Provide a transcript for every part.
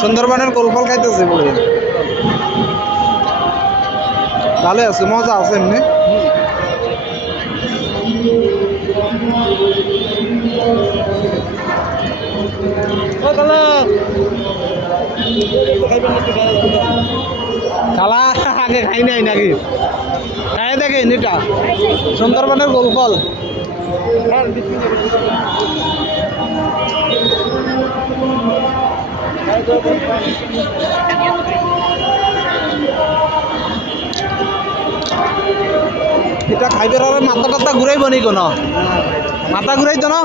সুন্দরবনের গোলফল খাইতেছে বলে ভালো আছে, মজা আছে এমনি। কালা আগে খাই নাই নাকি? খাই দেখেন এটা সুন্দরবনের গোলফল। এটা খাইবার আর মাথা টাথা ঘুরাইব নি কোনো? মাথা ঘুরাইতো না?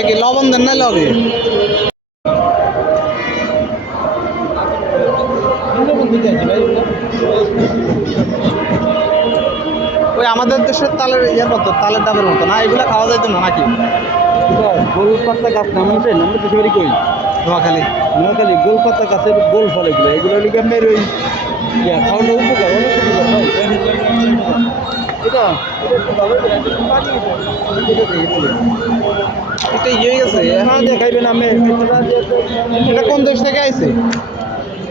এটা কি লবণ দেন না লগে? ওই আমাদের দেশের তালের ইয়ের মতো, তালের ডাবের মতো না? এগুলো খাওয়া যায় তো না নাকি? গোল পাতা গাছ নাম আছে, আমরা তো সবারই কই নোয়াখালী। নোয়াখালী গোল পাতা গাছের গোল ফল এগুলো, এগুলো লিখে আপনার ওই খাওয়ানো উপকার, অনেক উপকার হয়। এটা এটা ইয়ে গেছে। হ্যাঁ দেখাইবেন আপনি। এটা কোন দেশ থেকে আইছে?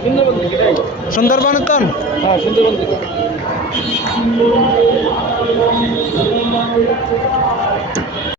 সুন্দরবন থেকে এটাই। সুন্দরবনের তো? হ্যাঁ সুন্দরবন থেকে।